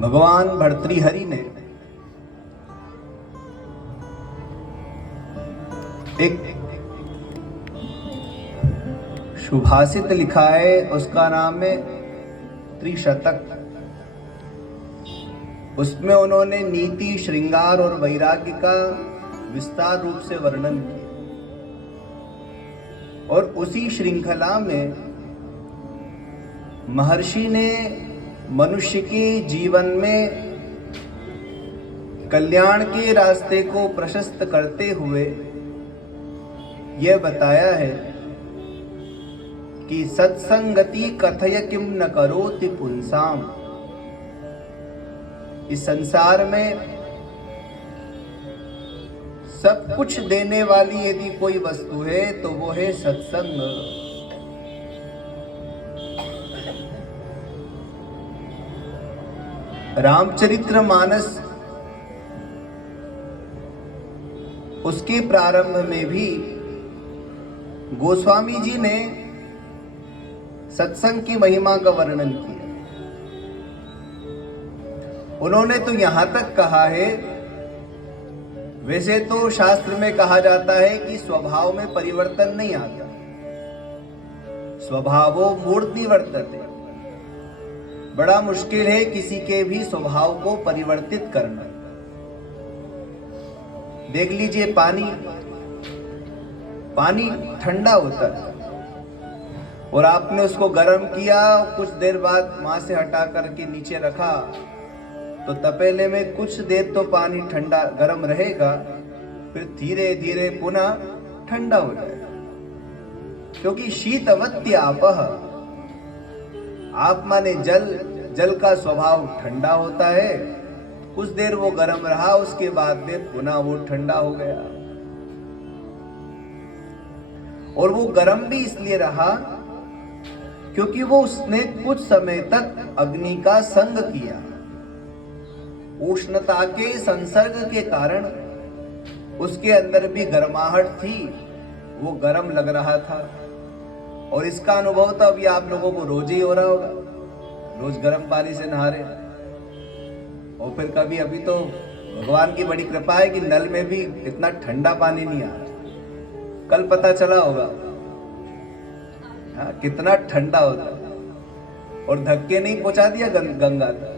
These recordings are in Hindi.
भगवान भर्तृहरि ने एक सुभाषित लिखा है, उसका नाम है त्रिशतक। उसमें उन्होंने नीति, श्रृंगार और वैराग्य का विस्तार रूप से वर्णन किया। और उसी श्रृंखला में महर्षि ने मनुष्य के जीवन में कल्याण के रास्ते को प्रशस्त करते हुए यह बताया है कि सत्संगति कथय किम न करोति पुंसाम। इस संसार में सब कुछ देने वाली यदि कोई वस्तु है तो वो है सत्संग। रामचरितमानस उसके प्रारंभ में भी गोस्वामी जी ने सत्संग की महिमा का वर्णन किया। उन्होंने तो यहां तक कहा है, वैसे तो शास्त्र में कहा जाता है कि स्वभाव में परिवर्तन नहीं आता, स्वभावो मूर्ति वर्तते। बड़ा मुश्किल है किसी के भी स्वभाव को परिवर्तित करना। देख लीजिए, पानी ठंडा होता है और आपने उसको गर्म किया, कुछ देर बाद वहां से हटा करके नीचे रखा तो तपेले में कुछ देर तो पानी ठंडा गर्म रहेगा, फिर धीरे धीरे पुनः ठंडा हो जाएगा। क्योंकि शीतवत्य आपः, आप माने जल का स्वभाव ठंडा होता है, कुछ देर वो गर्म रहा, उसके बाद में पुनः वो ठंडा हो गया। और वो गर्म भी इसलिए रहा क्योंकि वो उसने कुछ समय तक अग्नि का संग किया। उष्णता के संसर्ग के कारण उसके अंदर भी गर्माहट थी, वो गर्म लग रहा था। और इसका अनुभव तो अभी आप लोगों को रोज ही हो रहा होगा, रोज गर्म पानी से नहा रहे। और फिर कभी, अभी तो भगवान की बड़ी कृपा है कि नल में भी इतना ठंडा पानी नहीं आ रहा। कल पता चला होगा कितना ठंडा होता है। और धक्के नहीं पहुंचा दिया गंगा तक,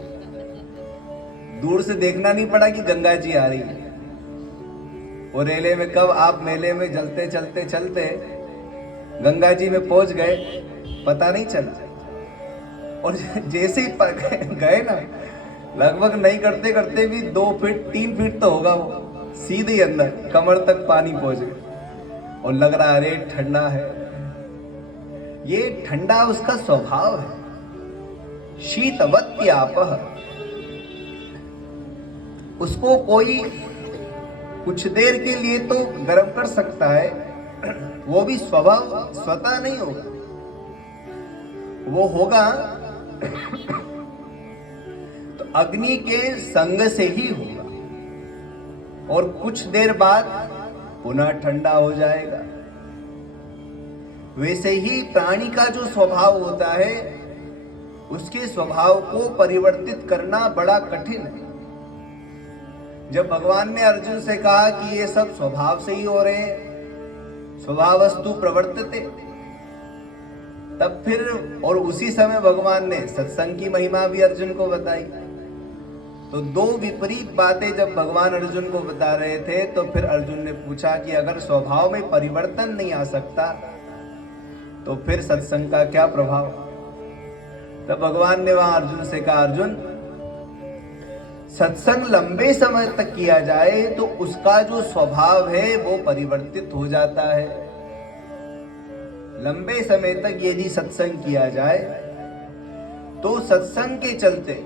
दूर से देखना नहीं पड़ा कि गंगा जी आ रही है। और रेले में कब आप मेले में चलते चलते चलते गंगा जी में पहुंच गए, पता नहीं चला। और जैसे ही गए ना, लगभग नहीं करते करते भी 2 फीट 3 फीट तो होगा, वो सीधे अंदर कमर तक पानी पहुंच गए। और लग रहा अरे ठंडा है। ये ठंडा उसका स्वभाव है, शीतवत्यापः। उसको कोई कुछ देर के लिए तो गर्म कर सकता है, वो भी स्वभाव स्वतः नहीं होगा, वो होगा तो अग्नि के संग से ही होगा। और कुछ देर बाद पुनः ठंडा हो जाएगा। वैसे ही प्राणी का जो स्वभाव होता है, उसके स्वभाव को परिवर्तित करना बड़ा कठिन है। जब भगवान ने अर्जुन से कहा कि ये सब स्वभाव से ही हो रहे हैं, स्वभावस्तु प्रवर्तते, तब फिर और उसी समय भगवान ने सत्संग की महिमा भी अर्जुन को बताई। तो 2 विपरीत बातें जब भगवान अर्जुन को बता रहे थे, तो फिर अर्जुन ने पूछा कि अगर स्वभाव में परिवर्तन नहीं आ सकता तो फिर सत्संग का क्या प्रभाव। तब भगवान ने वहां अर्जुन से कहा, अर्जुन, सत्संग लंबे समय तक किया जाए तो उसका जो स्वभाव है वो परिवर्तित हो जाता है। लंबे समय तक यदि सत्संग किया जाए तो सत्संग के चलते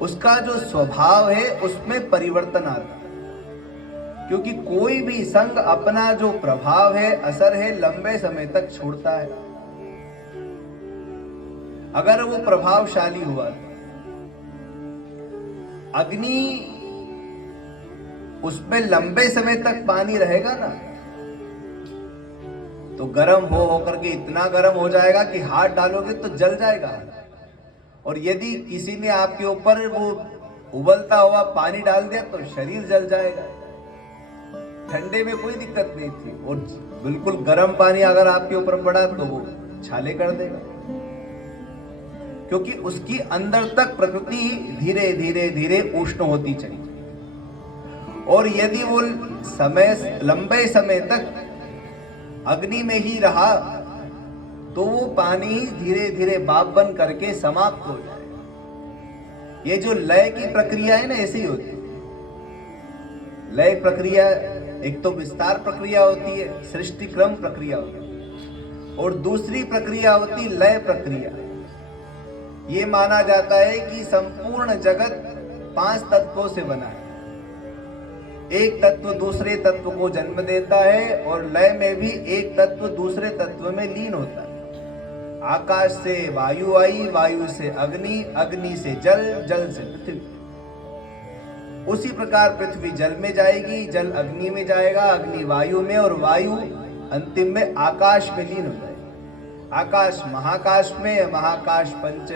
उसका जो स्वभाव है उसमें परिवर्तन आता है। क्योंकि कोई भी संग अपना जो प्रभाव है, असर है, लंबे समय तक छोड़ता है। अगर वो प्रभावशाली हुआ, अग्नि उसमें लंबे समय तक पानी रहेगा ना, तो गर्म हो होकर के इतना गर्म हो जाएगा कि हाथ डालोगे तो जल जाएगा। और यदि किसी ने आपके ऊपर वो उबलता हुआ पानी डाल दिया तो शरीर जल जाएगा। ठंडे में कोई दिक्कत नहीं थी, और बिल्कुल गर्म पानी अगर आपके ऊपर पड़ा तो वो छाले कर देगा, क्योंकि उसकी अंदर तक प्रकृति धीरे धीरे धीरे उष्ण होती चली। और यदि वो लंबे समय तक अग्नि में ही रहा तो वो पानी धीरे धीरे भाप बन करके समाप्त हो जाएगा। ये जो लय की प्रक्रिया है ना, ऐसी ही होती है। लय प्रक्रिया एक तो विस्तार प्रक्रिया होती है, सृष्टि क्रम प्रक्रिया होती है, और दूसरी प्रक्रिया होती लय प्रक्रिया। ये माना जाता है कि संपूर्ण जगत 5 तत्वों से बना है। एक तत्व दूसरे तत्व को जन्म देता है, और लय में भी एक तत्व दूसरे तत्व में लीन होता है। आकाश से वायु आई, वायु से अग्नि, अग्नि से जल, जल से पृथ्वी। उसी प्रकार पृथ्वी जल में जाएगी, जल अग्नि में जाएगा, अग्नि वायु में, और वायु अंतिम में आकाश में लीन हो जाएगी। आकाश महाकाश में, महाकाश पंच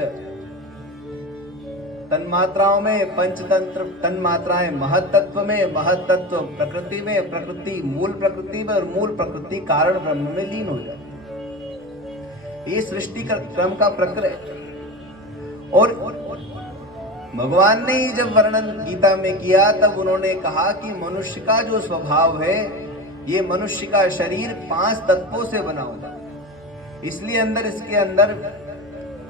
तन्मात्राओं में, पंचतंत्र तन्मात्राएं महत्तत्व में, महत्तत्व प्रकृति में, प्रकृति मूल प्रकृति में, और मूल प्रकृति कारण ब्रह्म में लीन हो जाती है। ये सृष्टि का क्रम का प्रक्रिया। और भगवान ने जब वर्णन गीता में किया तब उन्होंने कहा कि मनुष्य का जो स्वभाव है, ये मनुष्य का शरीर 5 तत्वों से बना होता है। इसलिए इसके अंदर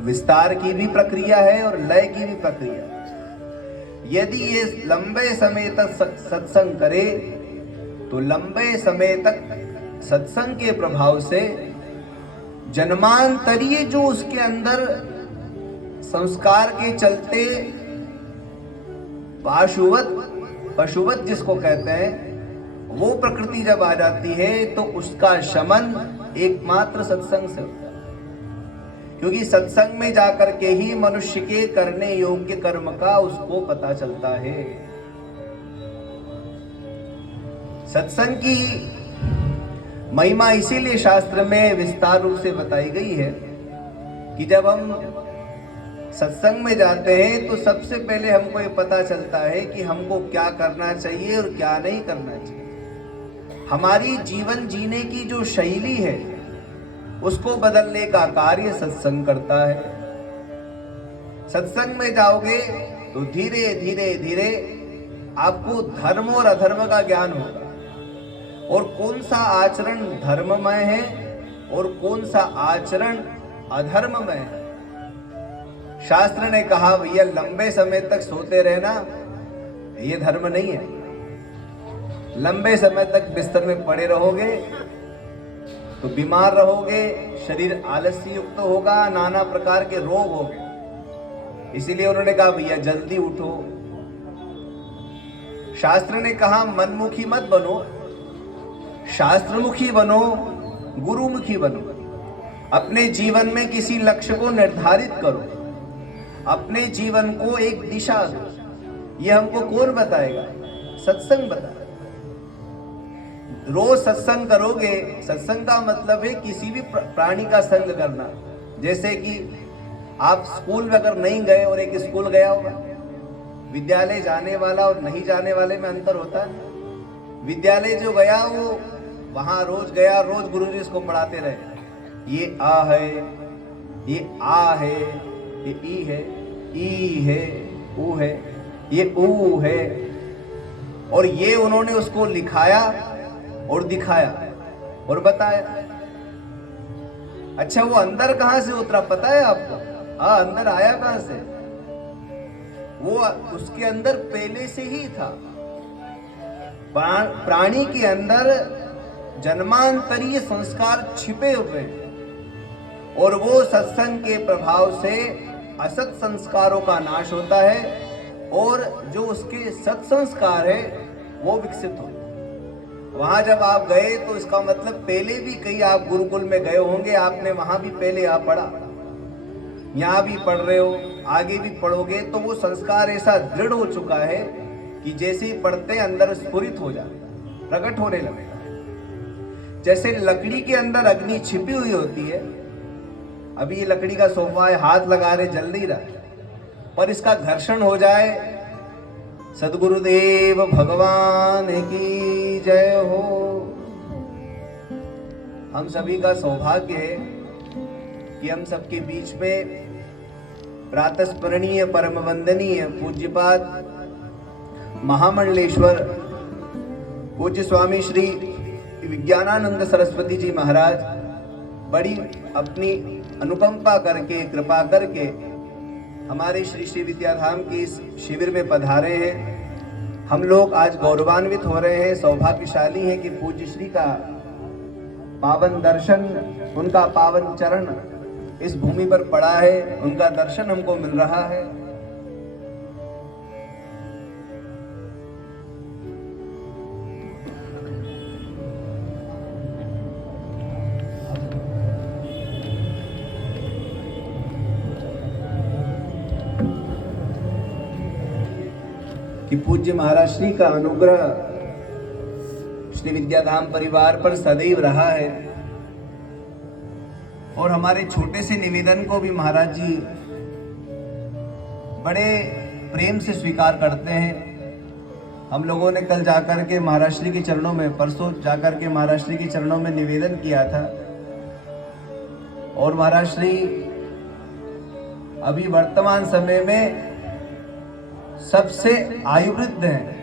विस्तार की भी प्रक्रिया है और लय की भी प्रक्रिया। यदि ये लंबे समय तक सत्संग करे तो लंबे समय तक सत्संग के प्रभाव से जन्मांतरीय जो उसके अंदर संस्कार के चलते पशुवत जिसको कहते हैं, वो प्रकृति जब आ जाती है तो उसका शमन एकमात्र सत्संग से होता है। क्योंकि सत्संग में जाकर के ही मनुष्य के करने योग्य कर्म का उसको पता चलता है। सत्संग की महिमा इसीलिए शास्त्र में विस्तार रूप से बताई गई है कि जब हम सत्संग में जाते हैं तो सबसे पहले हमको ये पता चलता है कि हमको क्या करना चाहिए और क्या नहीं करना चाहिए। हमारी जीवन जीने की जो शैली है उसको बदलने का कार्य सत्संग करता है। सत्संग में जाओगे तो धीरे धीरे धीरे आपको धर्म और अधर्म का ज्ञान होगा, और कौन सा आचरण धर्ममय है और कौन सा आचरण अधर्ममय है। शास्त्र ने कहा भैया लंबे समय तक सोते रहना ये धर्म नहीं है। लंबे समय तक बिस्तर में पड़े रहोगे तो बीमार रहोगे, शरीर आलस्य युक्त होगा, नाना प्रकार के रोग होंगे। इसीलिए उन्होंने कहा भैया जल्दी उठो। शास्त्र ने कहा मनमुखी मत बनो, शास्त्रमुखी बनो, गुरुमुखी बनो। अपने जीवन में किसी लक्ष्य को निर्धारित करो, अपने जीवन को एक दिशा दो। ये हमको कौन बताएगा? सत्संग बताएगा। रोज सत्संग करोगे, सत्संग का मतलब है किसी भी प्राणी का संग करना। जैसे कि आप स्कूल में अगर नहीं गए और एक स्कूल गया होगा, विद्यालय जाने वाला और नहीं जाने वाले में अंतर होता है। विद्यालय जो गया वो वहां रोज गया, रोज गुरुजी उसको पढ़ाते रहे। ये आ है, ये आ है, ये ई है, ई है, ऊ है, ये ऊ है, और ये उन्होंने उसको लिखाया और दिखाया और बताया। अच्छा वो अंदर कहां से उतरा पता है आपको? अंदर आया कहां से? वो उसके अंदर पहले से ही था। प्राणी के अंदर जन्मांतरीय संस्कार छिपे हुए हैं, और वो सत्संग के प्रभाव से असत संस्कारों का नाश होता है, और जो उसके सत संस्कार है वो विकसित होते हैं। वहां जब आप गए तो इसका मतलब पहले भी कहीं आप गुरुकुल में गए होंगे, आपने वहां भी पहले आप पढ़ा, यहाँ भी पढ़ रहे हो, आगे भी पढ़ोगे, तो वो संस्कार ऐसा दृढ़ हो चुका है कि जैसे ही पढ़ते अंदर स्फुरित हो जाए, प्रकट होने लगेगा। जैसे लकड़ी के अंदर अग्नि छिपी हुई होती है। अभी ये लकड़ी का सोफा है, हाथ लगा रहे जल नहीं रहा, पर इसका घर्षण हो जाए, सद्गुरुदेव भगवान की जय हो। हम सभी का सौभाग्य है कि हम सबके बीच में प्रातस्मरणीय परम वंदनीय पूज्यपाद महामंडलेश्वर पूज्य स्वामी श्री विज्ञानानंद सरस्वती जी महाराज बड़ी अपनी अनुकंपा करके, कृपा करके हमारे श्री श्री विद्याधाम के इस शिविर में पधारे हैं। हम लोग आज गौरवान्वित हो रहे हैं, सौभाग्यशाली हैं कि पूज्य श्री का पावन दर्शन, उनका पावन चरण इस भूमि पर पड़ा है, उनका दर्शन हमको मिल रहा है। कि पूज्य महाराज श्री का अनुग्रह श्री विद्याधाम परिवार पर सदैव रहा है और हमारे छोटे से निवेदन को भी महाराज जी बड़े प्रेम से स्वीकार करते हैं। हम लोगों ने कल जाकर के महाराज श्री के चरणों में, परसों जाकर के महाराज श्री के चरणों में निवेदन किया था और महाराज श्री अभी वर्तमान समय में सबसे आयुवृद्ध हैं।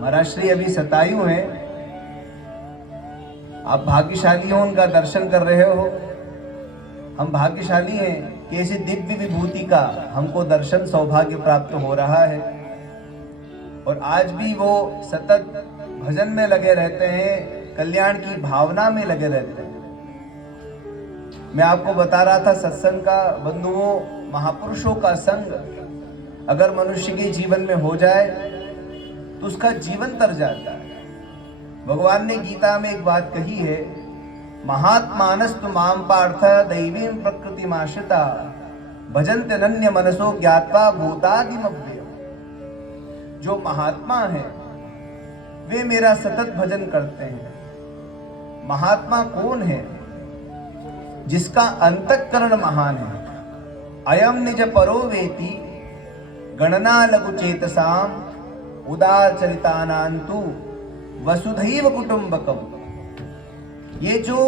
महाराज श्री अभी 27 हैं। आप भाग्यशाली हो, उनका दर्शन कर रहे हो। हम भाग्यशाली हैं कि ऐसी दिव्य विभूति का हमको दर्शन सौभाग्य प्राप्त हो रहा है और आज भी वो सतत भजन में लगे रहते हैं, कल्याण की भावना में लगे रहते हैं। मैं आपको बता रहा था सत्संग का, बंधुओं, महापुरुषों का संग अगर मनुष्य के जीवन में हो जाए तो उसका जीवन तर जाता है। भगवान ने गीता में एक बात कही है, महात्मानस्तु माम पार्थ दैवीं प्रकृतिमाश्रिता भजन्ते नन्य मनसो ज्ञात्वा भूतादिमव्ययम्। जो महात्मा है वे मेरा सतत भजन करते हैं। महात्मा कौन है? जिसका अंतःकरण महान है। अयम निज परो वेति गणना लघु चेतसाम उदारचरितानांतु वसुधैव कुटुंबकम। ये जो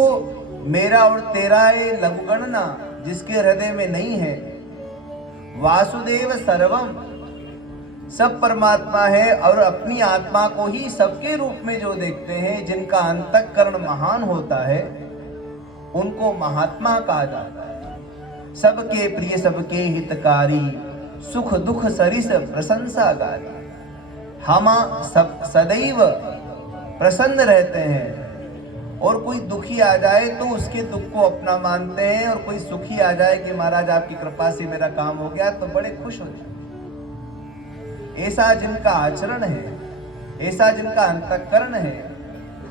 मेरा और तेरा ये लघु गणना जिसके हृदय में नहीं है, वासुदेव सर्वम, सब परमात्मा है और अपनी आत्मा को ही सबके रूप में जो देखते हैं, जिनका अंतःकरण महान होता है, उनको महात्मा कहा जाता है। सबके प्रिय, सबके हितकारी, सुख दुख सरिस प्रशंसाकारी। हम सब सदैव प्रसन्न रहते हैं और कोई दुखी आ जाए तो उसके दुख को अपना मानते हैं और कोई सुखी आ जाए कि महाराज आपकी कृपा से मेरा काम हो गया तो बड़े खुश हो जाते। ऐसा जिनका आचरण है, ऐसा जिनका अंतःकरण है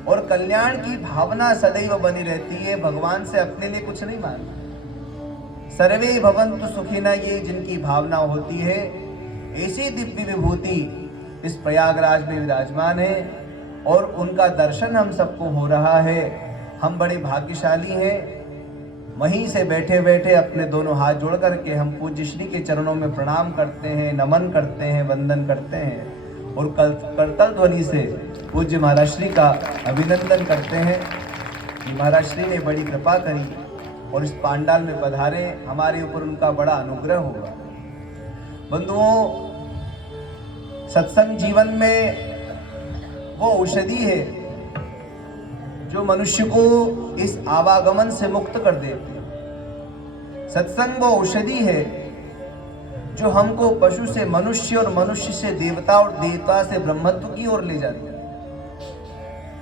और कल्याण की भावना सदैव बनी रहती है, भगवान से अपने लिए कुछ नहीं मांगते। सर्वे भवन्तु सुखिनः, ये जिनकी भावना होती है, ऐसी दिव्य विभूति इस प्रयागराज में विराजमान है और उनका दर्शन हम सबको हो रहा है। हम बड़े भाग्यशाली हैं। वहीं से बैठे बैठे अपने दोनों हाथ जोड़ करके हम पूज्य श्री के चरणों में प्रणाम करते हैं, नमन करते हैं, वंदन करते हैं और करतल ध्वनि से पूज्य महाराज श्री का अभिनंदन करते हैं कि महाराज श्री ने बड़ी कृपा करी और इस पांडाल में पधारे, हमारे ऊपर उनका बड़ा अनुग्रह होगा। बंधुओं, सत्संग जीवन में वो औषधि है जो मनुष्य को इस आवागमन से मुक्त कर देती है। सत्संग वो औषधि है जो हमको पशु से मनुष्य और मनुष्य से देवता और देवता से ब्रह्मत्व की ओर ले जाती है।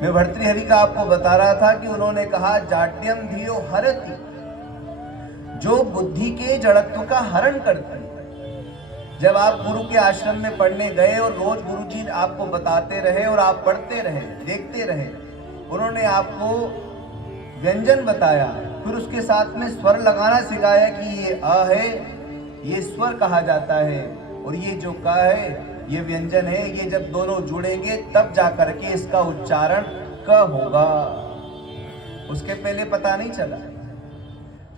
मैं भर्तृहरि का आपको बता रहा था कि उन्होंने कहा, जाड्यम धियो हरति, जो बुद्धि के जड़त्व का हरण करती है। जब आप गुरु के आश्रम में पढ़ने गए और रोज गुरु जी आपको बताते रहे और आप पढ़ते रहे, देखते रहे, उन्होंने आपको व्यंजन बताया, फिर उसके साथ में स्वर लगाना सिखाया कि ये अ है, ये स्वर कहा जाता है और ये जो क है ये व्यंजन है। ये जब दोनों जुड़ेंगे तब जाकर के इसका उच्चारण क होगा, उसके पहले पता नहीं चला।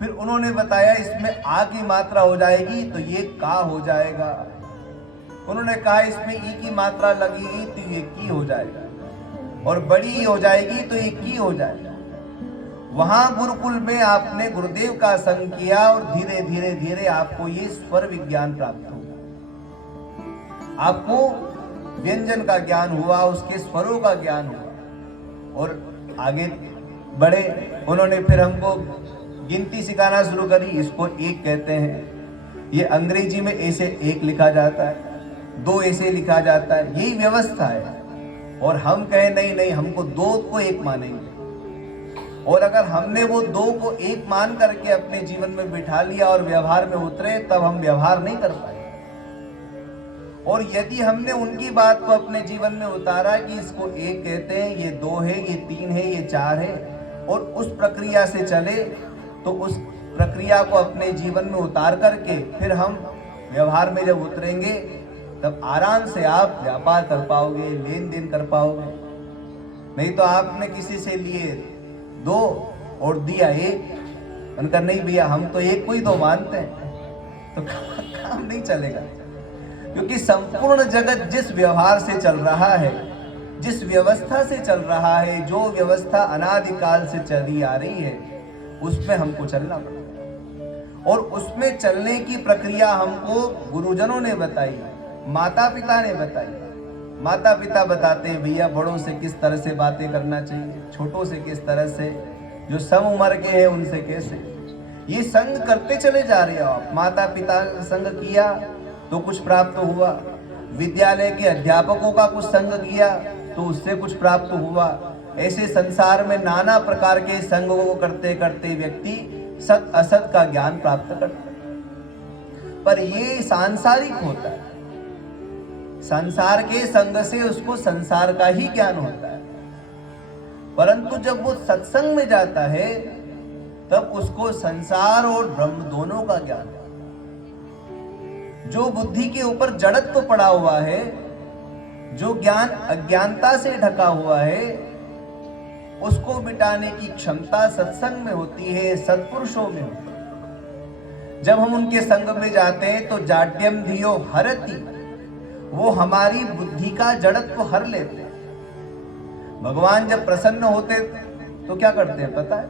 फिर उन्होंने बताया इसमें आ की मात्रा हो जाएगी तो ये का हो जाएगा। उन्होंने कहा इसमें ई की मात्रा लगेगी तो ये की हो जाएगा, और बड़ी हो जाएगी तो ये की हो जाएगा। वहां गुरुकुल में आपने गुरुदेव का संग किया और धीरे धीरे धीरे आपको ये स्वर विज्ञान प्राप्त होगा। आपको व्यंजन का ज्ञान हुआ, उसके स्वरों का ज्ञान हुआ, और आगे बढ़े। उन्होंने फिर हमको गिनती सिखाना शुरू करी। इसको एक कहते हैं, ये अंग्रेजी में ऐसे एक लिखा जाता है, दो ऐसे लिखा जाता है, यही व्यवस्था है। और हम कहें नहीं नहीं, हमको दो को एक मानेंगे, और अगर हमने वो दो को एक मान करके अपने जीवन में बिठा लिया और व्यवहार में उतरे, तब हम व्यवहार नहीं कर पाए। और यदि हमने उनकी बात को अपने जीवन में उतारा कि इसको एक कहते हैं, ये दो है, ये तीन है, ये चार है, और उस प्रक्रिया से चले, तो उस प्रक्रिया को अपने जीवन में उतार करके फिर हम व्यवहार में जब उतरेंगे, तब आराम से आप व्यापार कर पाओगे, लेन देन कर पाओगे। नहीं तो आपने किसी से लिए दो और दिया एक, उनका नहीं भैया हम तो एक को ही दो मानते हैं, तो काम नहीं चलेगा। क्योंकि संपूर्ण जगत जिस व्यवहार से चल रहा है, जिस व्यवस्था से चल रहा है, जो व्यवस्था अनादिकाल से चली आ रही है, उसमें हमको चलना पड़ेगा। और उसमें चलने की प्रक्रिया हमको गुरुजनों ने बताई, माता पिता ने बताई। माता पिता बताते हैं भैया बड़ों से किस तरह से बातें करना चाहिए, छोटों से किस तरह से, जो सम उम्र के हैं उनसे कैसे। ये संग करते चले जा रहे हो आप। माता पिता का संग किया तो कुछ प्राप्त हुआ, विद्यालय के अध्यापकों का कुछ संग किया तो उससे कुछ प्राप्त हुआ। ऐसे संसार में नाना प्रकार के संगों को करते करते व्यक्ति सत असत का ज्ञान प्राप्त करता है। पर ये सांसारिक होता है, संसार के संग से उसको संसार का ही ज्ञान होता है। परंतु जब वो सत्संग में जाता है, तब उसको संसार और ब्रह्म दोनों का ज्ञान है। जो बुद्धि के ऊपर जड़त्व पड़ा हुआ है, जो ज्ञान अज्ञानता से ढका हुआ है, उसको मिटाने की क्षमता सत्संग में होती है, सत्पुरुषों में होती है। जब हम उनके संग में जाते हैं तो जाड्यम धियो हरति, वो हमारी बुद्धि का जड़त्व हर लेते हैं। भगवान जब प्रसन्न होते तो क्या करते हैं पता है?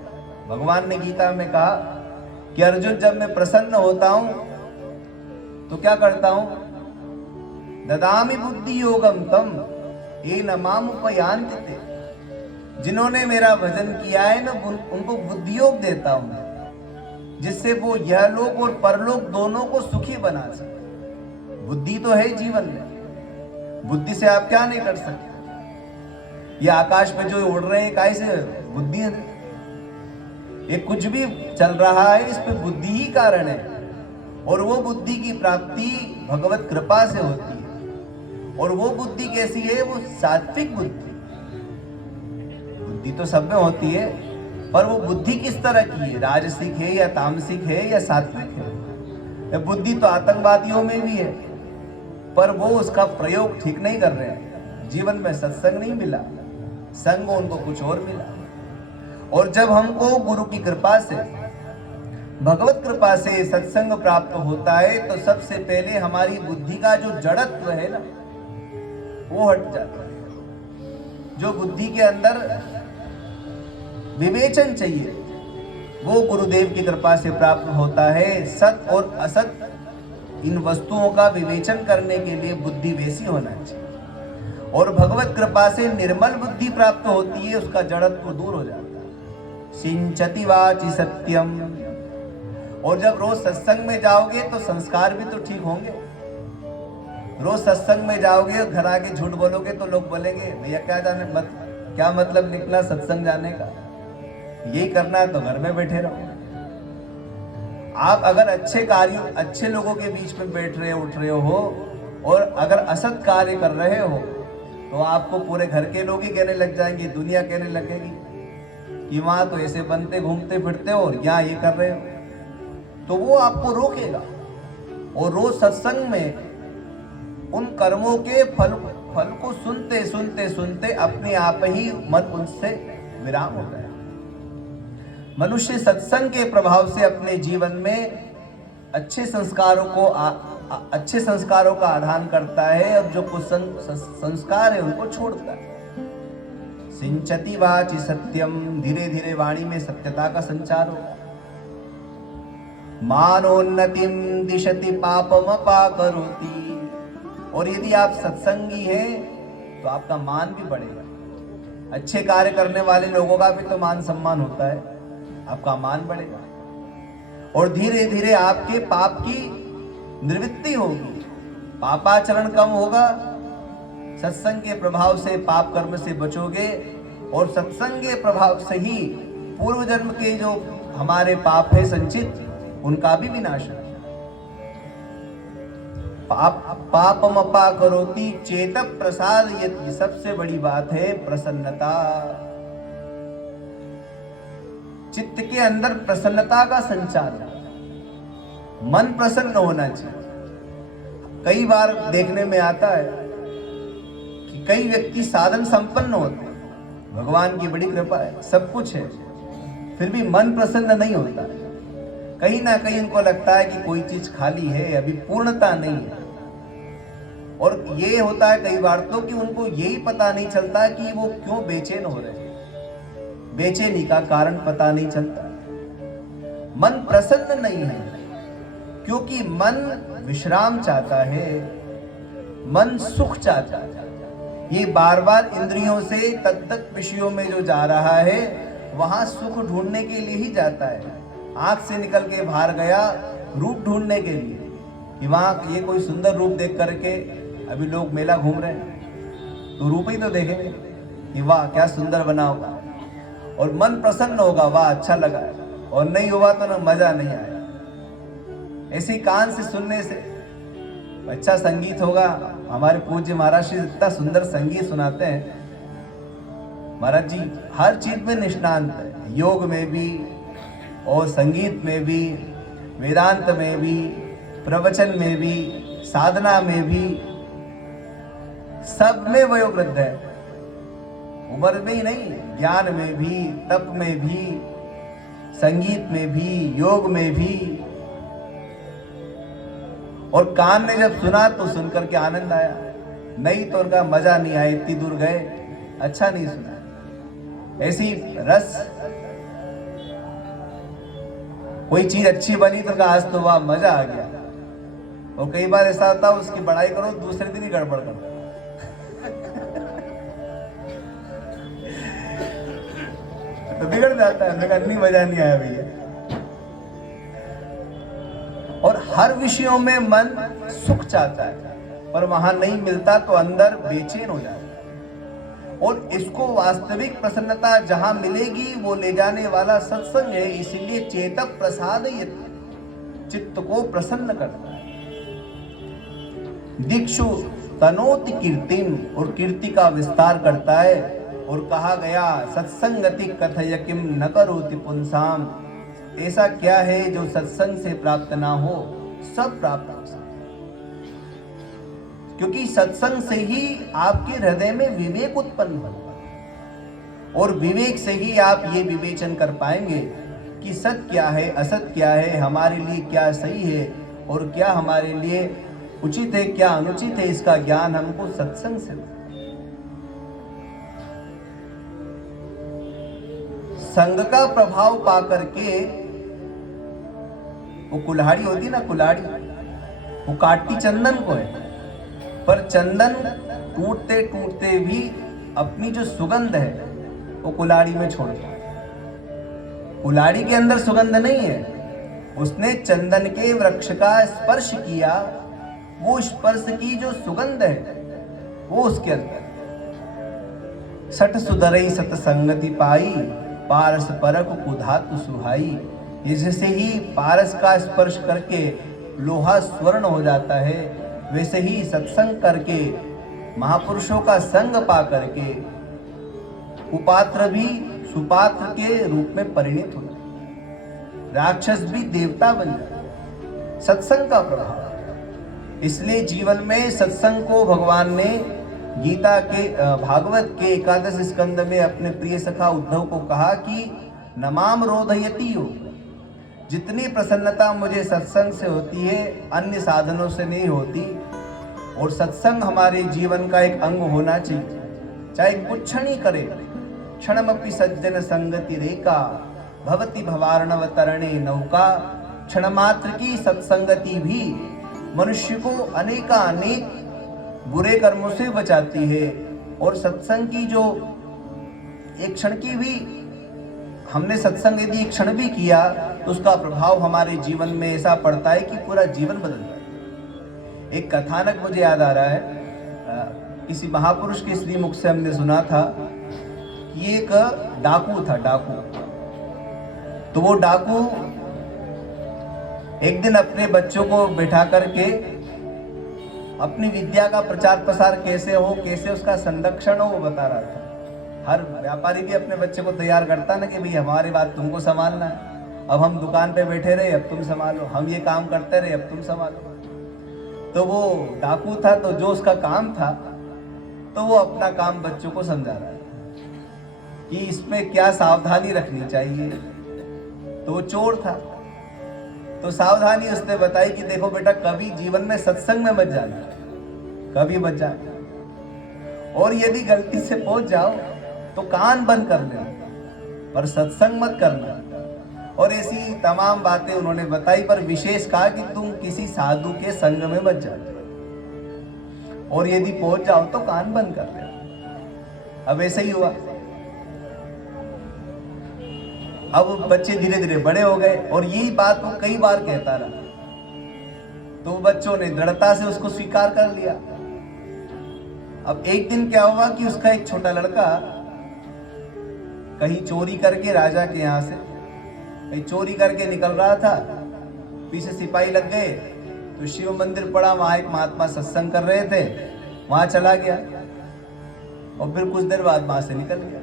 भगवान ने गीता में कहा कि अर्जुन जब मैं प्रसन्न होता हूं तो क्या करता हूं? ददामि बुद्धि योगम तम येन माम उपयान्ति ते। जिन्होंने मेरा भजन किया है मैं उनको बुद्धि योग देता हूं, जिससे वो यह लोक और परलोक दोनों को सुखी बना सके। बुद्धि तो है जीवन में, बुद्धि से आप क्या नहीं कर सकते। ये आकाश में जो उड़ रहे हैं काहे से? बुद्धि है। ये कुछ भी चल रहा है इस पे बुद्धि ही कारण है, और वो बुद्धि की प्राप्ति भगवत कृपा से होती है। और वो बुद्धि कैसी है? वो सात्विक बुद्धि। बुद्धि तो सब में होती है, पर वो बुद्धि किस तरह की है? राजसिक है या तामसिक है या सात्विक है? बुद्धि तो आतंकवादियों में भी है, पर वो उसका प्रयोग ठीक नहीं कर रहे हैं। जीवन में सत्संग नहीं मिला, संग उनको कुछ और मिला। और जब हमको गुरु की कृपा से, भगवत कृपा से सत्संग प्राप्त होता है, तो सबसे पहले हमारी बुद्धि का जो जड़त्व है ना, वो हट जाता है। जो बुद्धि के अंदर विवेचन चाहिए, वो गुरुदेव की कृपा से प्राप्त होता है। सत और असत इन वस्तुओं का विवेचन करने के लिए बुद्धि वैसी होना चाहिए। और भगवत कृपा से निर्मल बुद्धि प्राप्त होती है, उसका जड़त्व दूर हो जाता है। सिंचति वाचि सत्यम। और जब रोज सत्संग में जाओगे तो संस्कार भी तो ठीक होंगे। रोज सत्संग में जाओगे, घर आके झूठ बोलोगे तो लोग बोलेंगे भैया क्या मतलब निकला सत्संग जाने का? यही करना है तो घर में बैठे रहो। आप अगर अच्छे कार्य, अच्छे लोगों के बीच में बैठ रहे उठ रहे हो, और अगर असत कार्य कर रहे हो, तो आपको पूरे घर के लोग ही कहने लग जाएंगे, दुनिया कहने लगेगी कि वहां तो ऐसे बनते घूमते फिरते हो और यहाँ ये कर रहे हो। तो वो आपको रोकेगा। और रोज सत्संग में उन कर्मों के फल को सुनते सुनते सुनते अपने आप ही मन उनसे विराम हो गया। मनुष्य सत्संग के प्रभाव से अपने जीवन में अच्छे संस्कारों का आधान करता है और जो कुछ संस्कार है उनको छोड़ता है। सिंचति वाचि सत्यम, धीरे धीरे वाणी में सत्यता का संचार होगा। मानोन्नतिम दिशति पापम अपाकरोति, और यदि आप सत्संगी हैं तो आपका मान भी बढ़ेगा। अच्छे कार्य करने वाले लोगों का भी तो मान सम्मान होता है, आपका मान बढ़ेगा और धीरे धीरे आपके पाप की निवृत्ति होगी, पापाचरण कम होगा। सत्संग के प्रभाव से पाप कर्म से बचोगे और सत्संग के प्रभाव से ही पूर्व जन्म के जो हमारे पाप है संचित, उनका भी विनाश है। पापम अपाकरोति चेत प्रसादयति, सबसे बड़ी बात है प्रसन्नता। चित्त के अंदर प्रसन्नता का संचार है, मन प्रसन्न होना चाहिए। कई बार देखने में आता है कि कई व्यक्ति साधन संपन्न होते हैं, भगवान की बड़ी कृपा है, सब कुछ है, फिर भी मन प्रसन्न नहीं होता। कहीं ना कहीं उनको लगता है कि कोई चीज खाली है, अभी पूर्णता नहीं है। और ये होता है कई बार तो कि उनको यही पता नहीं चलता कि वो क्यों बेचैन हो रहे हैं, बेचैनी का कारण पता नहीं चलता। मन प्रसन्न नहीं है क्योंकि मन विश्राम चाहता है, मन सुख चाहता है। ये बार बार इंद्रियों से तत्त विषयों में जो जा रहा है वहां सुख ढूंढने के लिए ही जाता है। आंख से निकल के बाहर गया रूप ढूंढने के लिए कि वहां ये कोई सुंदर रूप देख करके, अभी लोग मेला घूम रहे हैं तो रूप ही तो देखेंगे कि वाह क्या सुंदर बना होगा, और मन प्रसन्न होगा, वाह अच्छा लगा, और नहीं हुआ तो ना मजा नहीं आया। ऐसे कान से सुनने से अच्छा संगीत होगा। हमारे पूज्य महाराज जी इतना सुंदर संगीत सुनाते हैं। महाराज जी हर चीज में निष्णांत है, योग में भी और संगीत में भी, वेदांत में भी, प्रवचन में भी, साधना में भी, सब में वयोवृद्ध है। उम्र में ही नहीं, ज्ञान में भी, तप में भी, संगीत में भी, योग में भी। और कान ने जब सुना तो सुनकर के आनंद आया, नहीं तो उनका मजा नहीं आया, इतनी दूर गए अच्छा नहीं सुना। ऐसी रस, कोई चीज अच्छी बनी तो आज तो वाह मजा आ गया। और कई बार ऐसा होता है उसकी बड़ाई करो दूसरे दिन ही गड़बड़ करो तो बिगड़ जाता है, इतनी मजा नहीं आया भैया। और हर विषयों में मन सुख चाहता है पर वहां नहीं मिलता तो अंदर बेचैन हो जाता है। और इसको वास्तविक प्रसन्नता जहां मिलेगी वो ले जाने वाला सत्संग है। इसीलिए चेत प्रसाद चित्त को प्रसन्न करता है। दीक्षु तनोति कीर्तिम, और कीर्ति का विस्तार करता है। और कहा गया सत्संगति कथय किम न करोति पुंसाम, ऐसा क्या है जो सत्संग से प्राप्त ना हो, सब प्राप्त हो सकता है। क्योंकि सत्संग से ही आपके हृदय में विवेक उत्पन्न होगा और विवेक से ही आप ये विवेचन कर पाएंगे कि सत्य क्या है, असत्य क्या है, हमारे लिए क्या सही है और क्या हमारे लिए उचित है, क्या अनुचित है। इसका ज्ञान हमको सत्संग से होता है। संग का प्रभाव पा करके, वो कुल्हाड़ी होती ना, कुल्हाड़ी वो काटती चंदन को है, पर चंदन टूटते टूटते भी अपनी जो सुगंध है वो कुल्हाड़ी में छोड़ता है। कुल्हाड़ी के अंदर सुगंध नहीं है, उसने चंदन के वृक्ष का स्पर्श किया, वो स्पर्श की जो सुगंध है वो उसके अंदर। सठ सुधरई सतसंगति पाई, पारस परक कुधातु सुहाई। जैसे ही पारस का स्पर्श करके लोहा स्वर्ण हो जाता है, वैसे ही सत्संग करके, महापुरुषों का संग पा करके कुपात्र भी सुपात्र के रूप में परिणित होता है, राक्षस भी देवता बन जाता है। सत्संग का प्रभाव। इसलिए जीवन में सत्संग को भगवान ने गीता के भागवत के 11 स्कंद में अपने प्रिय सखा उद्धव को कहा कि नमाम रोधयति योग। जितनी प्रसन्नता मुझे सत्संग से होती है अन्य साधनों से नहीं होती। और सत्संग हमारे जीवन का एक अंग होना चाहिए, चाहे कुछ क्षण ही करे। क्षणमपि सज्जन संगति रेका भवति भवार्णव तरणे नौका। क्षण मात्र की सत्संगति भी मनुष्य को अनेक बुरे कर्मों से बचाती है। और सत्संग की जो एक क्षण की भी हमने सत्संग यदि एक क्षण भी किया तो उसका प्रभाव हमारे जीवन में ऐसा पड़ता है कि पूरा जीवन बदल जाता है। एक कथानक मुझे याद आ रहा है, किसी महापुरुष के श्रीमुख से हमने सुना था कि एक डाकू था, डाकू। तो वो डाकू एक दिन अपने बच्चों को बैठा करके अपनी विद्या का प्रचार प्रसार कैसे हो, कैसे उसका संरक्षण हो, वो बता रहा था। हर व्यापारी भी अपने बच्चे को तैयार करता ना कि भाई हमारी बात तुमको संभालना है, अब हम दुकान पे बैठे रहे अब तुम संभालो, हम ये काम करते रहे अब तुम संभालो। तो वो डाकू था, तो जो उसका काम था तो वो अपना काम बच्चों को समझा रहा है कि इसमें क्या सावधानी रखनी चाहिए। तो वो चोर था, तो सावधानी उसने बताई कि देखो बेटा, कभी जीवन में सत्संग में मत जाना, कभी मत जाना, और यदि गलती से पहुंच जाओ तो कान बंद कर लेना, पर सत्संग मत करना। और ऐसी तमाम बातें उन्होंने बताई, पर विशेष कहा कि तुम किसी साधु के संग में मत जाओ, और यदि पहुंच जाओ तो कान बंद कर लेना। अब ऐसा ही हुआ। अब बच्चे धीरे धीरे बड़े हो गए और यही बात वो कई बार कहता रहा, तो बच्चों ने दृढ़ता से उसको स्वीकार कर लिया। अब एक दिन क्या हुआ कि उसका एक छोटा लड़का कहीं चोरी करके, राजा के यहाँ से कहीं चोरी करके निकल रहा था, पीछे सिपाही लग गए, तो शिव मंदिर पड़ा, वहां एक महात्मा सत्संग कर रहे थे, वहां चला गया और फिर कुछ देर बाद वहां से निकल गया।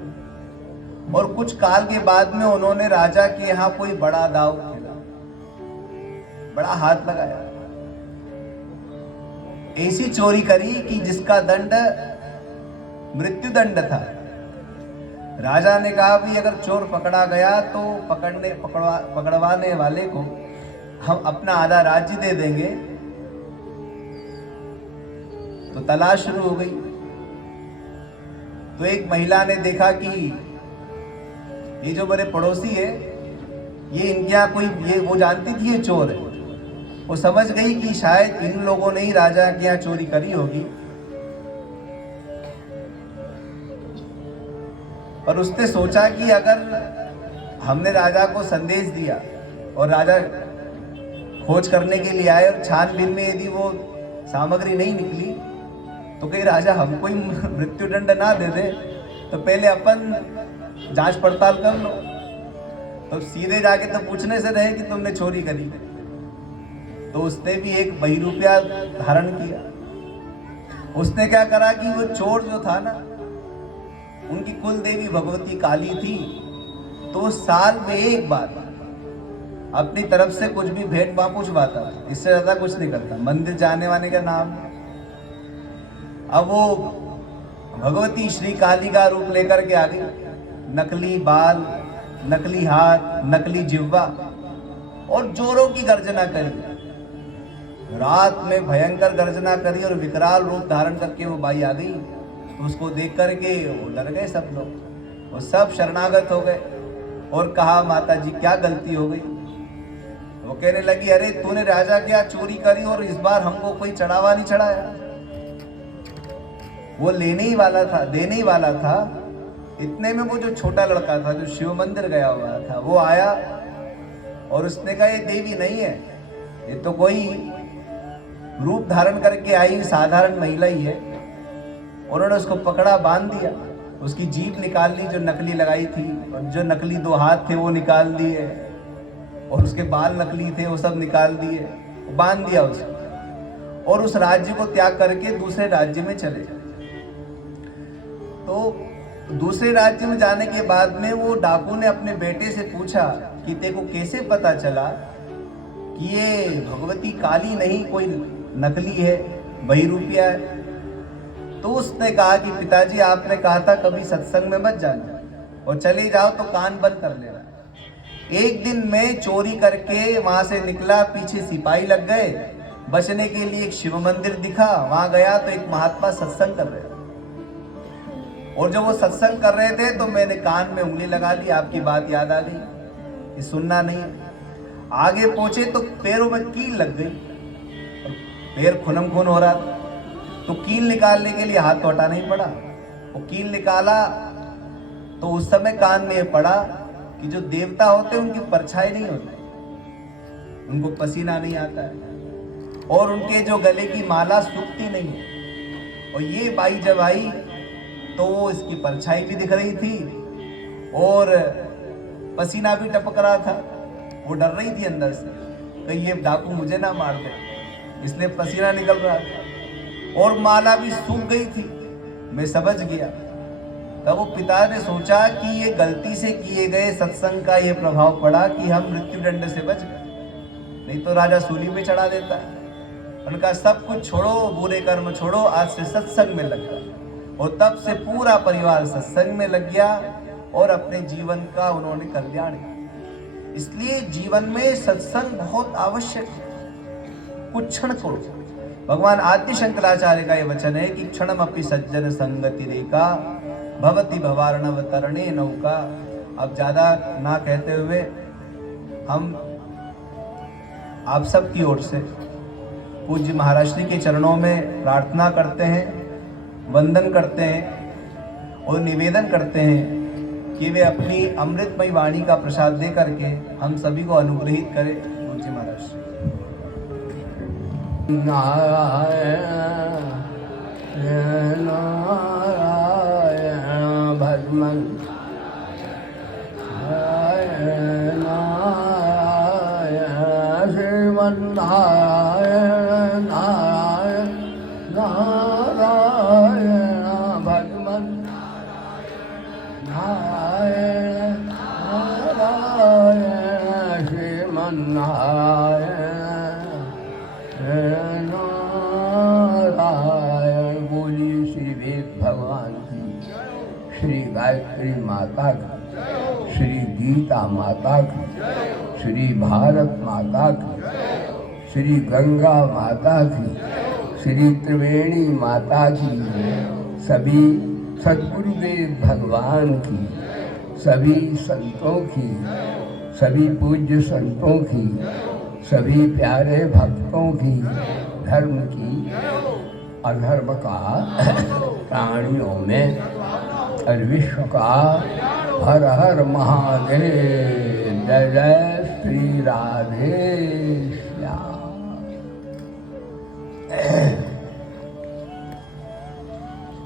और कुछ काल के बाद में उन्होंने राजा के यहाँ कोई बड़ा दाव खेला, बड़ा हाथ लगाया, ऐसी चोरी करी कि जिसका दंड मृत्यु दंड था। राजा ने कहा भी अगर चोर पकड़ा गया तो पकड़वाने वाले को हम अपना आधा राज्य दे देंगे। तो तलाश शुरू हो गई। तो एक महिला ने देखा कि ये जो मेरे पड़ोसी है, ये इनके यहाँ कोई, ये वो जानती थी ये चोर है, वो समझ गई कि शायद इन लोगों ने ही राजा के यहाँ चोरी करी होगी। पर उसने सोचा कि अगर हमने राजा को संदेश दिया और राजा खोज करने के लिए आए और छानबीन में यदि वो सामग्री नहीं निकली तो कहीं राजा हमको ही मृत्युदंड ना दे दे, तो पहले अपन जांच पड़ताल कर लो। तो सीधे जाके तो पूछने से रहे कि तुमने चोरी करी। तो उसने भी एक बहिरूपिया धारण किया। उसने क्या करा कि वो चोर जो था ना, उनकी कुल देवी भगवती काली थी, तो साल में एक बार अपनी तरफ से कुछ भी भेंट वहां पूछवाता, इससे ज्यादा कुछ नहीं करता, मंदिर जाने वाने का नाम। अब वो भगवती श्री काली का रूप लेकर के आ गई, नकली बाल, नकली हाथ, नकली जिह्वा, और जोरों की गर्जना करी। रात में भयंकर गर्जना करी और विकराल रूप धारण करके वो बाई आ गई। तो उसको देख करके वो डर गए सब लोग, वो सब शरणागत हो गए और कहा माता जी क्या गलती हो गई। वो कहने लगी, अरे तूने राजा के यहाँ चोरी करी और इस बार हमको कोई चढ़ावा नहीं चढ़ाया। वो लेने ही वाला था, देने ही वाला था। इतने में वो जो छोटा लड़का था जो शिव मंदिर गया हुआ था, वो आया और उसने कहा ये देवी नहीं है, ये तो कोई रूप धारण करके आई साधारण महिला ही है। उन्होंने उसको पकड़ा, बांध दिया, उसकी जीभ निकाल ली जो नकली लगाई थी, और जो नकली दो हाथ थे वो निकाल दिए, और उसके बाल नकली थे वो सब निकाल दिए, बांध दिया उसको, और उस राज्य को त्याग करके दूसरे राज्य में चले। तो दूसरे राज्य में जाने के बाद में वो डाकू ने अपने बेटे से पूछा कि तेरे को कैसे पता चला कि ये भगवती काली नहीं कोई नकली है, बहिरूपिया है। तो उसने कहा कि पिताजी आपने कहा था कभी सत्संग में मत जाना, और चले जाओ तो कान बंद कर लेना। एक दिन मैं चोरी करके वहां से निकला, पीछे सिपाही लग गए, बचने के लिए एक शिव मंदिर दिखा, वहां गया तो एक महात्मा सत्संग कर रहे थे। और जब वो सत्संग कर रहे थे तो मैंने कान में उंगली लगा ली, आपकी बात याद आ गई, ये सुनना नहीं है। आगे पहुंचे तो पैरों में कील लग गई, पैर खुनम खुन हो रहा था, तो कील निकालने के लिए हाथ तो हटाना ही पड़ा। वो कील निकाला तो उस समय कान में ये पड़ा कि जो देवता होते हैं उनकी परछाई नहीं होती, उनको पसीना नहीं आता है और उनके जो गले की माला सूखती नहीं है। और ये बाई जब आई तो वो इसकी परछाई भी दिख रही थी और पसीना भी टपक रहा था। वो डर रही थी अंदर से, कहीं ये डाकू मुझे ना मार दे, इसलिए पसीना निकल रहा था और माला भी सूख गई थी। मैं समझ गया। तब वो पिता ने सोचा कि ये गलती से किए गए सत्संग का ये प्रभाव पड़ा कि हम मृत्यु दंड से बच गए, नहीं तो राजा सूली पे चढ़ा देता है। उनका सब कुछ छोड़ो, बुरे कर्म छोड़ो, आज से सत्संग में लग गया। और तब से पूरा परिवार सत्संग में लग गया और अपने जीवन का उन्होंने कल्याण किया। इसलिए जीवन में सत्संग बहुत आवश्यक है। कुछ क्षण को भगवान आदि शंकराचार्य का यह वचन है कि क्षणम अपि सज्जन संगति रेखा भवति भवार्णव तरणे नौका। अब ज्यादा ना कहते हुए हम आप सब की ओर से पूज्य महाराज श्री के चरणों में प्रार्थना करते हैं, वंदन करते हैं और निवेदन करते हैं कि वे अपनी अमृतमयी वाणी का प्रसाद दे करके हम सभी को अनुग्रहित करें। पूज्य महाराज नारायण नारायण भगवन नारायण श्रीमन नारायण नारायण नारायण भगवन नारायण नारायण श्रीमन नारायण नारायण। बोलिए श्री वेद भगवान की, श्री गायत्री माता की, श्री गीता माता की, श्री भारत माता की, श्री गंगा माता की, श्री त्रिवेणी माता की, सभी सद्गुरुदेव भगवान की, सभी संतों की, सभी पूज्य संतों की, सभी प्यारे भक्तों की, धर्म की अधर्म का प्राणियों में और विश्व का हर हर महादेव। जय जय श्री राधे श्याम।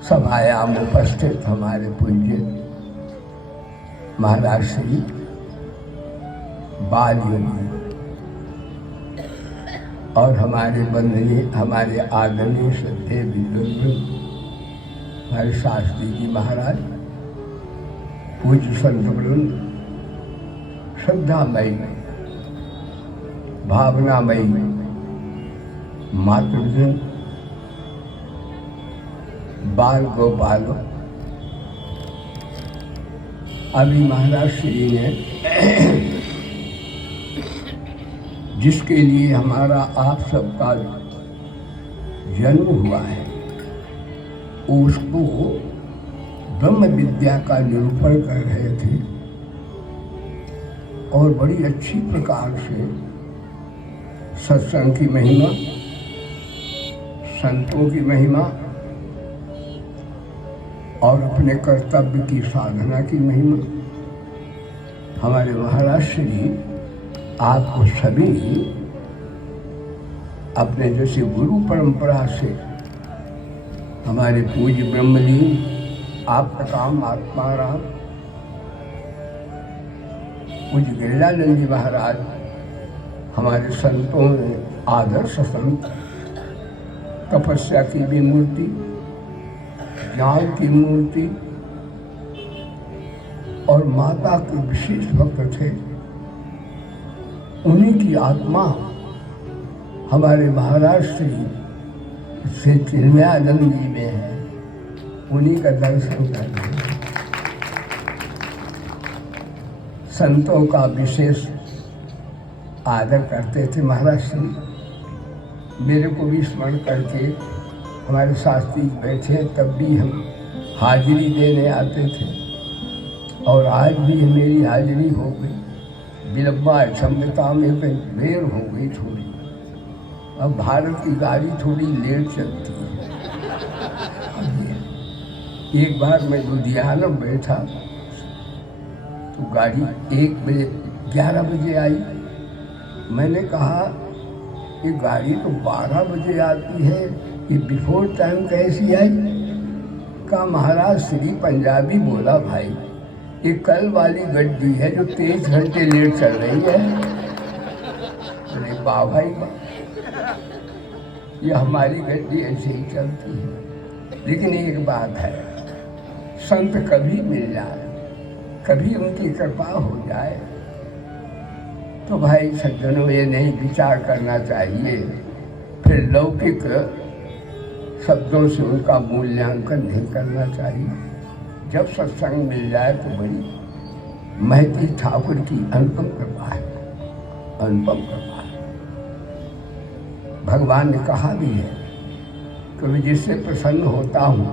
सभायाम उपस्थित हमारे पूज्य महाराज श्री बाल योगी और हमारे वंदनीय, हमारे आदरणीय श्रद्धेय बुजुर्ग हमारे शास्त्री जी महाराज, पूज्य संत वृंद, श्रद्धामयी भावनामयी मातृजन, बाल गोपालों, अभी महाराज श्री ने जिसके लिए हमारा आप सबका जन्म हुआ है, उसको ब्रह्म विद्या का निरूपण कर रहे थे और बड़ी अच्छी प्रकार से सत्संग की महिमा, संतों की महिमा और अपने कर्तव्य की साधना की महिमा हमारे महाराज श्री आपको सभी अपने जैसे गुरु परंपरा से हमारे पूज्य ब्रह्मलीन आपका काम आत्माराम पूज्य गिरिजानंद जी महाराज, हमारे संतों ने आदर्श संत, तपस्या की भी मूर्ति, ज्ञान की मूर्ति और माता के विशेष भक्त थे। उन्हीं की आत्मा हमारे महाराज श्री चिन्मयानंद जी में है, उन्हीं का दर्शन करना। संतों का विशेष आदर करते थे महाराज श्री। मेरे को भी स्मरण करके हमारे शास्त्री बैठे तब भी हम हाजिरी देने आते थे, और आज भी मेरी हाजिरी हो गई। विलंबा क्षमता में देर हो गई थोड़ी। अब भारत की गाड़ी थोड़ी लेट चलती है। एक बार मैं लुधियाना बैठा तो गाड़ी 11 बजे आई। मैंने कहा ये गाड़ी तो 12 बजे आती है, ये बिफोर टाइम कैसी आई? कहा महाराज श्री पंजाबी बोला भाई ये कल वाली गड्डी है जो 23 घंटे लेट चल रही है। अरे वाह भाई वाह, ये हमारी गड्डी ऐसे ही चलती है। लेकिन एक बात है, संत कभी मिल जाए, कभी उनकी कृपा हो जाए तो भाई सज्जनों ये नहीं विचार करना चाहिए, फिर लौकिक शब्दों से उनका मूल्यांकन नहीं करना चाहिए। जब सत्संग मिल जाए तो बड़ी महती ठाकुर की अनुपम कृपा है, अनुपम कृपा है। भगवान ने कहा भी है कि मैं जिससे प्रसन्न होता हूँ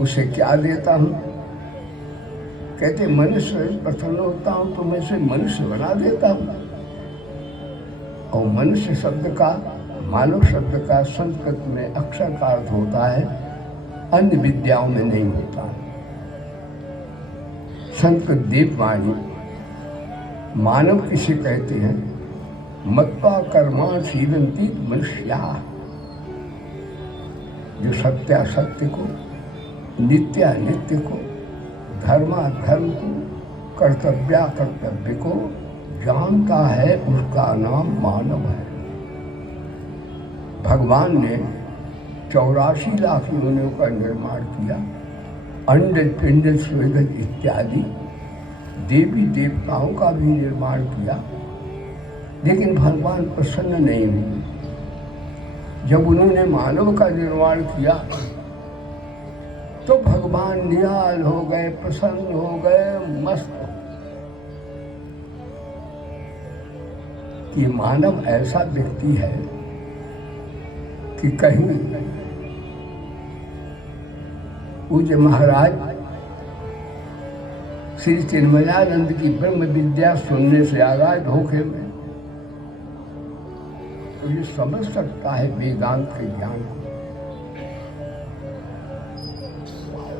उसे क्या देता हूँ? कहते मनुष्य प्रसन्न होता हूँ तो मैं उसे मनुष्य बना देता हूँ। और मनुष्य शब्द का, मानव शब्द का संस्कृत में अक्षर का अर्थ होता है, अन्य विद्याओं में नहीं होता। संस्कृत देववाणी मानव किसे कहते हैं? मत्वा कर्मा शीलंती मनुष्या, जो सत्यासत्य को, नित्यानित्य को, धर्माधर्म को, कर्तव्याकर्तव्य को जानता है, उसका नाम मानव है। भगवान ने 84 लाख योनियों का निर्माण किया, अंड पिंड स्वेदज इत्यादि देवी देवताओं का भी निर्माण किया, लेकिन भगवान प्रसन्न नहीं हुए। जब उन्होंने मानव का निर्माण किया तो भगवान निहाल हो गए, प्रसन्न हो गए, मस्त हो कि मानव ऐसा व्यक्ति है कि कहीं पूज्य महाराज श्री चिन्मयानंद की ब्रह्म विद्या सुनने से आ गए धोखे में, तो ये समझ सकता है वेदांत के ज्ञान को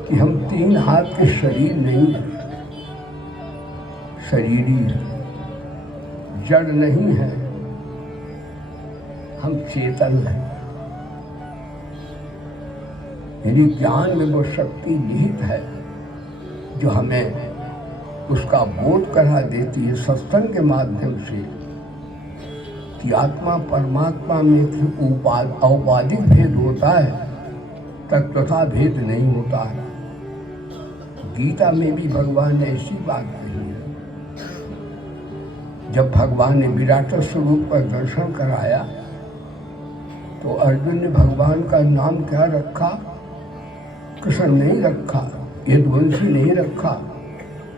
कि हम 3 हाथ के शरीर नहीं है, शरीरी है, जड़ नहीं है, हम चेतन हैं। यदि ज्ञान में वो शक्ति निहित है जो हमें उसका बोध करा देती है सत्संग के माध्यम से कि आत्मा परमात्मा में औपाधिक भेद होता है, तत्वथा भेद नहीं होता है। गीता में भी भगवान ने ऐसी बात कही है। जब भगवान ने विराट स्वरूप का दर्शन कराया तो अर्जुन ने भगवान का नाम क्या रखा? कृष्ण नहीं रखा, यदुवंशी नहीं रखा,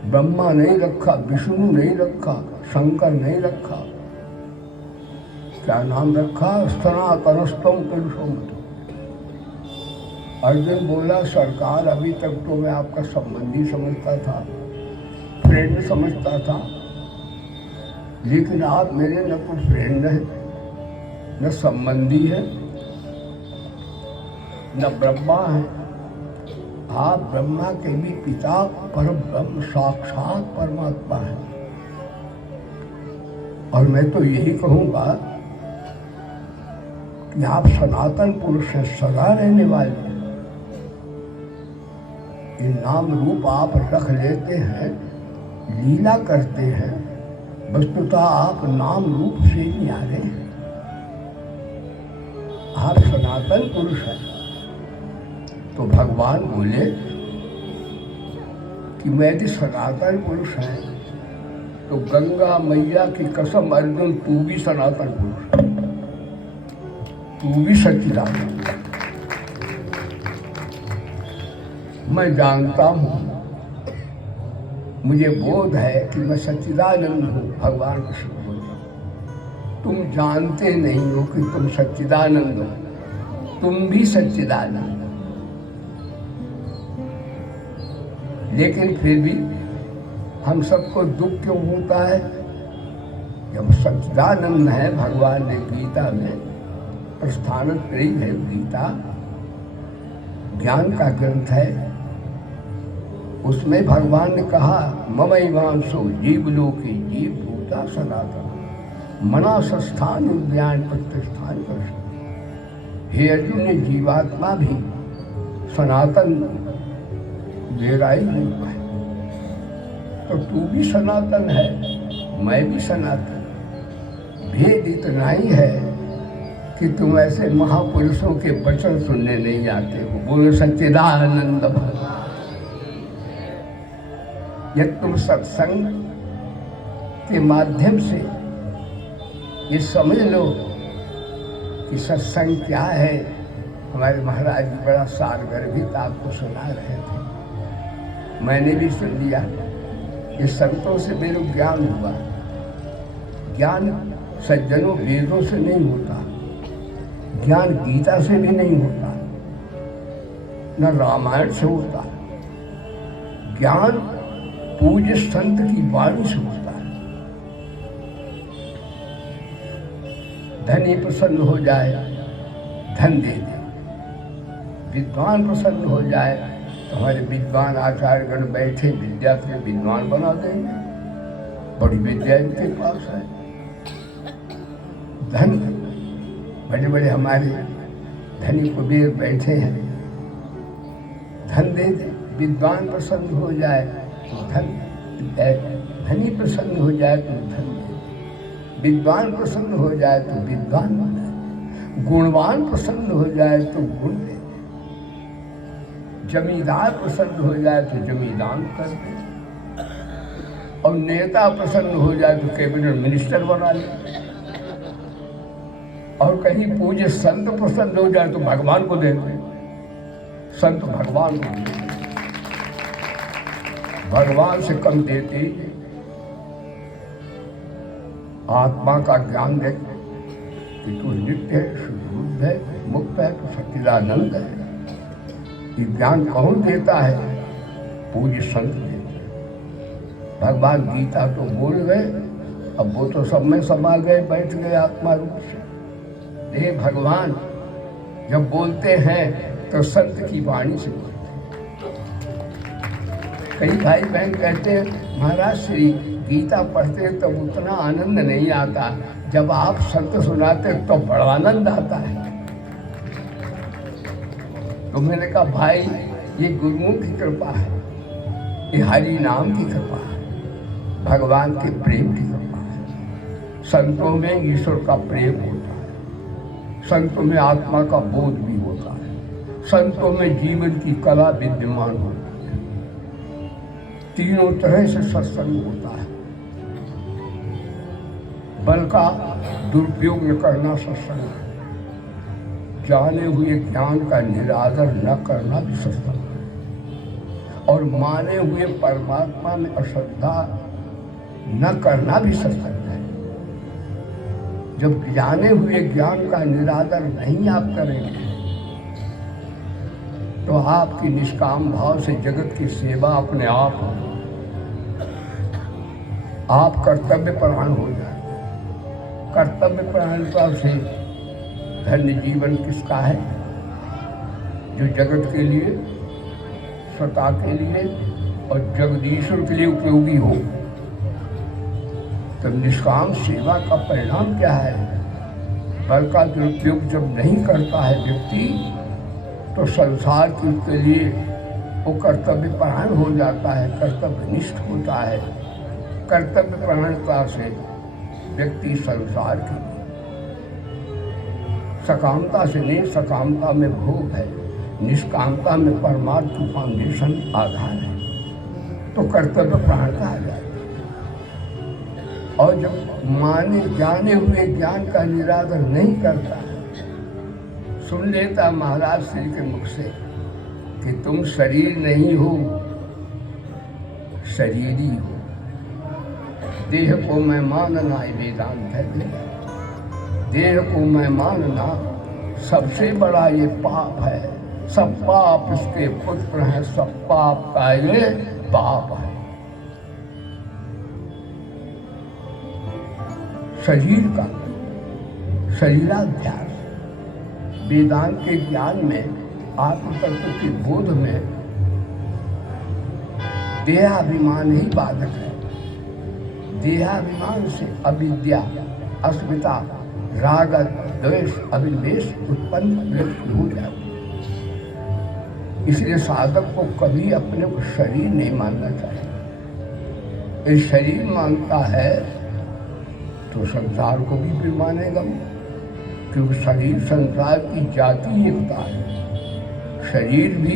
ब्रह्मा नहीं रखा, विष्णु नहीं रखा, शंकर नहीं रखा। क्या नाम रखा? सनातनस्तम पुरुषों। अर्जुन बोला सरकार अभी तक तो मैं आपका संबंधी समझता था, फ्रेंड समझता था, लेकिन आप मेरे न तो फ्रेंड हैं, न संबंधी है, न ब्रह्मा है। आप ब्रह्मा के भी पिता परम ब्रह्म साक्षात परमात्मा है। और मैं तो यही कहूँगा कि आप सनातन पुरुष हैं, सदा रहने वाले हैं। ये नाम रूप आप रख लेते हैं, लीला करते हैं, वस्तुतः आप नाम रूप से न्यारे हैं। आप सनातन पुरुष हैं। तो भगवान बोले कि मैं यदि सनातन पुरुष है तो गंगा मैया की कसम अर्जुन तू भी सनातन पुरुष है, तू भी सच्चिदानंद। मैं जानता हूं मुझे बोध है कि मैं सच्चिदानंद हूँ। भगवान कृष्ण बोले, तुम जानते नहीं हो कि तुम सच्चिदानंद हो, तुम भी सच्चिदानंद। लेकिन फिर भी हम सबको दुख क्यों होता है? जब सच्चिदानंद है, भगवान ने गीता में प्रस्थान करी है। गीता ज्ञान का ग्रंथ है। उसमें भगवान ने कहा, ममैवांसो जीवलोके जीव भूता सनातन मना संस्थान ज्ञान प्रतिष्ठान कर। हे अर्जुन, ने जीवात्मा भी सनातन गहराई रूप है, तो तू भी सनातन है, मैं भी सनातन। भेद इतना ही है कि तुम ऐसे महापुरुषों के वचन सुनने नहीं आते हो। बोलो सच्चिदानंद भगवान। यदि तुम सत्संग के माध्यम से ये समझ लो कि सत्संग क्या है। हमारे महाराज जी बड़ा सारगर्भित आपको सुना रहे थे, मैंने भी सुन लिया। ये संतों से मेरे ज्ञान हुआ। ज्ञान सज्जनों वेदों से नहीं होता, ज्ञान गीता से भी नहीं होता, न रामायण से होता। ज्ञान पूज्य संत की वाणी से होता है। धनी प्रसन्न हो जाए, धन दे दे। विद्वान प्रसन्न हो जाए तो हमारे विद्वान आचार्यगण बैठे विद्या के विद्वान बना देंगे। बड़ी विद्या इनके पास है। धन, बड़े बड़े हमारे धनी कुबेर बैठे हैं, धन दे दे। विद्वान प्रसन्न हो जाए तो धन, धनी प्रसन्न हो जाए तो धन दे। विद्वान प्रसन्न हो जाए तो विद्वान बनाए। गुणवान प्रसन्न हो जाए तो गुण दे। जमींदार प्रसन्न हो जाए तो जमींदान कर दे। और नेता प्रसन्न हो जाए तो कैबिनेट मिनिस्टर बना ले। और कहीं पूज्य संत प्रसन्न हो जाए तो भगवान को दे दे। संत भगवान को दे, भगवान से कम देते ही। आत्मा का ज्ञान दे कि तू नित्य है, शुद्ध है, मुक्त है, तो सच्चिदानंद है। ये ज्ञान कौन देता है? पूज्य संत देते हैं। भगवान गीता तो बोल गए, अब वो तो सब में समा गए, बैठ गए आत्मा रूप से। हे भगवान जब बोलते हैं तो संत की वाणी से बोलते हैं। कई भाई बहन कहते हैं महाराज श्री गीता पढ़ते तब तो उतना आनंद नहीं आता, जब आप संत सुनाते तो बड़ा आनंद आता है। तो मैंने कहा भाई ये गुरुमुख की कृपा है, ये हरि नाम की कृपा है, भगवान के प्रेम की कृपा है। संतों में ईश्वर का प्रेम होता है, संतों में आत्मा का बोध भी होता है, संतों में जीवन की कला विद्यमान होती है। तीनों तरह से सत्संग होता है। बल का दुरुपयोग न करना सत्संग है। जाने हुए ज्ञान का निरादर न करना भी सत्संग है। और माने हुए परमात्मा में अश्रद्धा न करना भी सत्संग है। जब जाने हुए ज्ञान का निरादर नहीं आप करेंगे तो आपकी निष्काम भाव से जगत की सेवा अपने आप हो, आप कर्तव्य परायण हो जाए। कर्तव्य परायणता से धन्य जीवन किसका है? जो जगत के लिए, स्वतः के लिए और जगदीश्वर के लिए उपयोगी हो। तब निष्काम सेवा का परिणाम क्या है? बल का दुरुपयोग जब नहीं करता है व्यक्ति तो संसार के लिए वो कर्तव्य परायण हो जाता है, कर्तव्यनिष्ठ होता है। कर्तव्य परायणता से व्यक्ति संसार की सकामता से नहीं, सकामता में भोग है, निष्कामता में परमार्थ की फाउंडेशन आधार है, तो कर्तव्य परायण कहा जाए। और जब माने जाने हुए ज्ञान का निरादर नहीं करता, सुन लेता महाराज श्री के मुख से कि तुम शरीर नहीं हो, शरीरी हो। देह को मैं मानना ये वेदांत है। देह को मैं मानना सबसे बड़ा ये पाप है। सब पाप इसके पुत्र हैं, सब पाप का ये बाप है। शरीर का शरीराध्यास वेदांत के ज्ञान में, आत्म तत्व के बोध में देहाभिमान ही बाधक है। देहाभिमान से अविद्या, अस्मिता, राग, द्वेष, अभिनिवेश उत्पन्न हो जाती है। इसलिए साधक को कभी अपने को शरीर नहीं मानना चाहिए। इस शरीर मानता है तो संसार को भी मानेगा, क्योंकि शरीर संसार की जाति एकता है। शरीर भी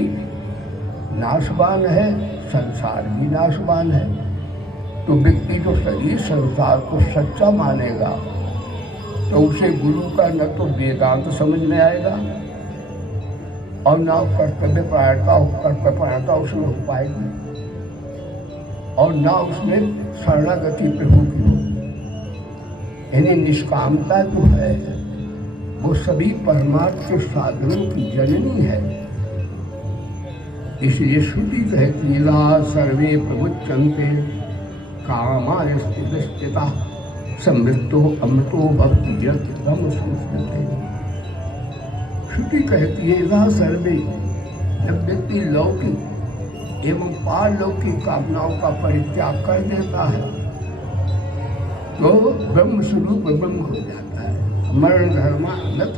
नाशवान है, संसार भी नाशवान है। तो व्यक्ति जो शरीर संसार को सच्चा मानेगा तो उसे गुरु का न तो वेदांत समझ में आएगा और न कर्तव्यपरायणता उसमें हो पाएगी और न उसमें शरणागति प्रभु की होगी। यानी निष्कामता जो है वो सभी परमार्थ के साधनों की जननी है। इसलिए श्रुति कहती है सर्वे प्रमुच्यन्ते कामाय स्थिता समृद्धो अमृतो भक्ति ब्रह्म संस्कृते। श्रुति कहती है यदा सर्वे, जब व्यक्ति लौकिक एवं पारलौकिक कामनाओं का परित्याग कर देता है तो ब्रह्म स्वरूप ब्रह्म हो जाता है। मरण धर्म अनत